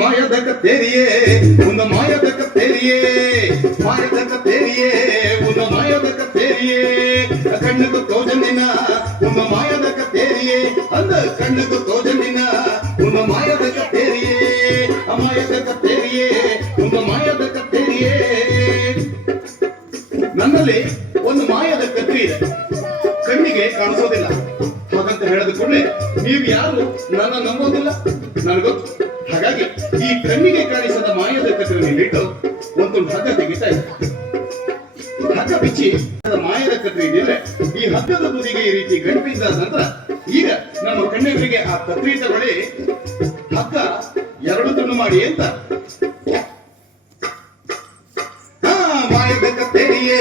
ಮಾಯದ ಕತ್ತೇರಿಯೇ ಒಂದು ಮಾಯದ ಕತ್ತೇರಿಯೇ ಮಾಯದ ಕತ್ತೇರಿಯೇ ಒಂದು ಮಾಯದ ಕತ್ತೇರಿಯೇ ಕಣ್ಣು ತೋಜನಿನ ಒಂದು ಮಾಯದ ಕತ್ತೇರಿಯೇ ಅಂದ ಕಣ್ಣು ತೋಜನಿನ ಒಂದು ಮಾಯದ ಕತ್ತೇರಿಯೇ ಅಮಾಯದ ಕತ್ತೇರಿಯೇ ಒಂದು ಮಾಯದ ಕತ್ತೇರಿಯೇ. ನನ್ನಲ್ಲಿ ಒಂದು ಮಾಯದ ಕತ್ತರಿ ಇದೆ, ಕಣ್ಣಿಗೆ ಕಾಣಿಸೋದಿಲ್ಲ. ಹಾಗಂತ ಹೇಳಿದ ಕೂಡಲೇ ನೀವು ಯಾರು ನನ್ನ ನಂಬೋದಿಲ್ಲ, ನನಗೊತ್ತು. ಹಾಗಾಗಿ ಈ ಕಣ್ಣಿಗೆ ಕಾಣಿಸದ ಮಾಯದ ಕತ್ತರಿನಿಟ್ಟು ಒಂದು ಹಗ್ಗ ತೆಗಿತಾ ಇದೆ. ಹಗ್ಗ ಬಿಚ್ಚಿ ಮಾಯದ ಕತ್ತರಿ ಇದೆಯಲ್ಲ, ಈ ಹಗ್ಗದ ತುದಿಗೆ ಈ ರೀತಿ ಗಂಟಿದ್ದ ನಂತರ ಈಗ ನಮ್ಮ ಕಣ್ಣೆದುರಿಗೆ ಆ ಕತ್ತರಿ ತಗೊಳ್ಳಿ, ಹಗ್ಗ ಎರಡು ತುಂಡು ಮಾಡಿ ಅಂತ. ಮಾಯದ ಕತ್ತೇರಿಯೇ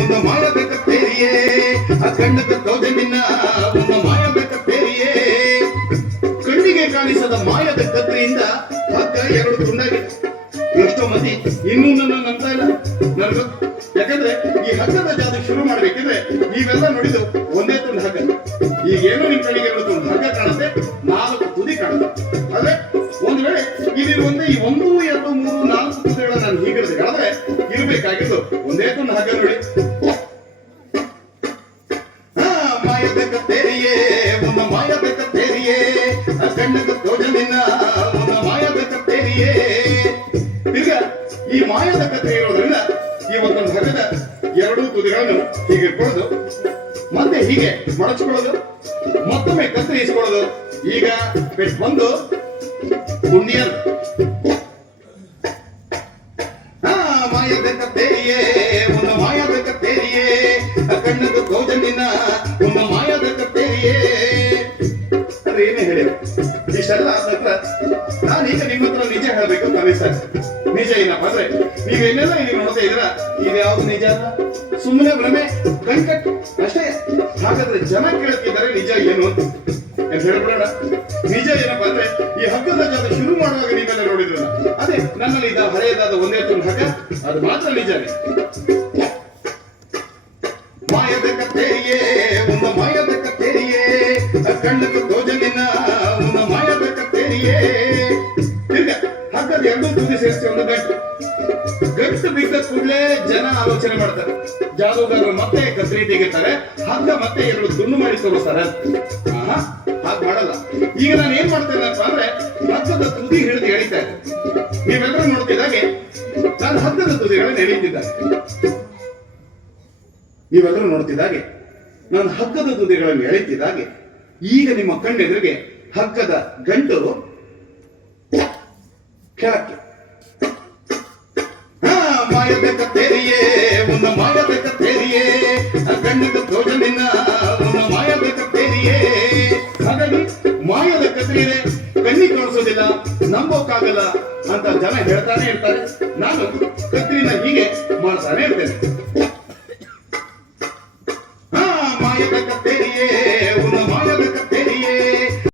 ಒಂದು ಮಾಯದ ಕತ್ತೇರಿಯೇ ಆ ಕಣ್ಣದ ತೋಜನಿನ ಒಂದು ಮಾಯದ ಕತ್ತೇರಿಯೇ. ಕಣ್ಣಿಗೆ ಕಾಣಿಸದ ಮಾಯದ ಕತ್ತರಿಯಿಂದ ಹಗ್ಗ ಎರಡು ತುಂಡಾಗಿದೆ. ಎಷ್ಟೋ ಮಂದಿ ಇನ್ನೂ ನನ್ನ ನಂಬ್ತಾ ಇಲ್ಲ, ನನಗೊತ್ತು. ಯಾಕಂದ್ರೆ ಈ ಹಗ್ಗದ ಜಾತಿ ಶುರು ಮಾಡ್ಬೇಕಿದ್ರೆ ನೀವೆಲ್ಲ ನೋಡಿದ್ದು ಒಂದೇ ತುಂಡು ಹಗ್ಗ. ಈಗೇನು ನಿಮ್ ಕಣ್ಣಿಗೆ ಎರಡು ತುಂಡು ಹಗ್ಗ ಕಾಣುತ್ತೆ, 4 ತುದಿ ಕಾಣುತ್ತೆ. ಆದ್ರೆ ಒಂದು ವೇಳೆ ಇಲ್ಲಿ ಒಂದೇ ಈ 1, 2, 3, 4 ತುದಿಗಳ ನಾನು ಹೀಗಿಡಿದೆ ಆದ್ರೆ ಇರ್ಬೇಕಾಗಿದ್ದು ಒಂದೇ ತುಂಡು ಹಗ್ಗ ನೋಡಿ. ಮಾಯದ ಕತ್ತೇರಿಯೇ ಒಂದು ಮಾಯದ ಕತ್ತೇರಿಯೇ ಕಣ್ಣದ ತೋಜನಿನ ಒಂದು ಮಾಯದ ಕತ್ತೇರಿಯೇ. ಈಗ ಈ ಮಾಯದ ಕತ್ತರಿ ಇರೋದ್ರಿಂದ ಈ ಒಂದೊಂದು ಹಗ್ಗದ ಎರಡೂ ತುದಿಗಳನ್ನು ಹೀಗೆ ಇಟ್ಕೊಳ್ಳೋದು, ಮತ್ತೆ ಹೀಗೆ ಮಡಚ್ಕೊಳ್ಳೋದು, ಮತ್ತೊಮ್ಮೆ ಕತ್ತರಿಸಿಕೊಳ್ಳೋದು. ಈಗ ಪೆಟ್ ಬಂದು ಗುಂಡಿಯನ್ ಮಾಯದ ಕತ್ತೇರಿಯೇ ಒಂದು ಮಾಯದ ಕತ್ತೇರಿಯೇ ಕಣ್ಣದ ತೋಜನಿನ ಒಂದು ಮಾಯದ ಕತ್ತೇರಿಯೇ. ಅಂದ್ರೆ ಏನೇ ಹೇಳಿ ಇಷ್ಟೆಲ್ಲ ಆದ ನಂತರ ನಾನೀಗ ನಿಮ್ಮ ಹತ್ರ ನಿಜ ಹೇಳಬೇಕು ಅಂತ ಅನಿಸ್ತಾರೆ. ನಿಜ ಏನಪ್ಪ ಅಂದ್ರೆ ನೀವೇನೆಲ್ಲ ಇಲ್ಲಿ ನೋಡ್ತಾ ಇದ್ರ ಇದ್ಯಾವುದು ನಿಜ ಅಲ್ಲ, ಸುಮ್ಮನೆ ಭ್ರಮೆ ಕಣ್ಕಟ್ಟು ಅಷ್ಟೇ. ಹಾಗಾದ್ರೆ ಜನ ಕೇಳ್ತಿದ್ದಾರೆ ನಿಜ ಏನು ಅಂತ ಹೇಳ್ಬಿಡೋಣ. ನಿಜ ಏನಪ್ಪಾ ಅಂದ್ರೆ ಈ ಹಗ್ಗದ ಜಾತಿ ಶುರು ಮಾಡುವಾಗ ನೀವೆಲ್ಲ ನೋಡಿದ್ರಲ್ಲ, ಅದೇ ನನ್ನಲ್ಲಿ ಇದ್ದ ಹಳೆಯದಾದ ಒಂದೇ ತುಂಡು ಹಗ್ಗ, ಅದು ಮಾತ್ರ ನಿಜನೇ. ಮಾಯದ ಕತ್ತೇರಿಯೇ ಒಂದು ಮಾಯದ ಕತ್ತೇರಿಯೇ ಕಣ್ಣದ ತೋಜನಿನ ಒಂದು ಮಾಯದ ಕತ್ತೇರಿಯೇ. ತಿರ್ಗ ಹಗ್ಗದ ಎರಡೂ ತುದಿ ಸೇರಿಸಿ ಒಂದು ಗಂಟು ಬಿದ್ದ ಕೂಡಲೇ ಜನ ಆಲೋಚನೆ ಮಾಡ್ತಾರೆ, ಜಾದೂಗಾರರು ಮತ್ತೆ ಕತ್ತರಿ ತೆಗಿತಾರೆ, ಹಗ್ಗ ಮತ್ತೆ ಎರಡು ತುಂಡು ಮಾಡಿ ತೋರಿಸ್ತಾರೆ. ಹಾಗೆ ಮಾಡಲ್ಲ. ಈಗ ನಾನು ಏನ್ ಮಾಡ್ತೇನಪ್ಪ ಅಂದ್ರೆ ಹಗ್ಗದ ತುದಿ ಹಿಡಿದು ಎಳಿತಾ ಇದ್ದೆ. ನೀವೆಲ್ಲರೂ ನೋಡ್ತಿದ್ದಾಗೆ ನಾನು ಹಗ್ಗದ ತುದಿಗಳನ್ನು ಎಳೀತಿದ್ದೆ. ನೀವೆಲ್ಲರೂ ನೋಡ್ತಿದ್ದಾಗೆ ನಾನು ಹಗ್ಗದ ತುದಿಗಳನ್ನು ಎಳೀತಿದ್ದಾಗೆ ಈಗ ನಿಮ್ಮ ಕಣ್ಣೆದುರಿಗೆ ಹಗ್ಗದ ಗಂಟು ಕೆಳಕ್ಕೆ. ಮಾಯದ ಕತ್ತೇರಿಯೇ ಒಂದು ಮಾಯದ ಕತ್ತೇರಿಯೇ ಕಣ್ಣದ ತೋಜನಿನ ಒಂದು ಮಾಯದ ಕತ್ತೇರಿಯೇ. ಹಾಗಾಗಿ ಮಾಯದ ಕತ್ತರಿ ಇದೆ, ಕಣ್ಣಿಗೆ ಕಾಣಿಸೋದಿಲ್ಲ, ನಂಬೋಕ್ಕಾಗಲ್ಲ ಅಂತ ಜನ ಹೇಳ್ತಾನೆ ಇರ್ತಾರೆ. ನಾನು ಕತ್ತರಿನ ಹೀಗೆ ಮಾಡ್ತಾನೆ ಇರ್ತೇನೆ.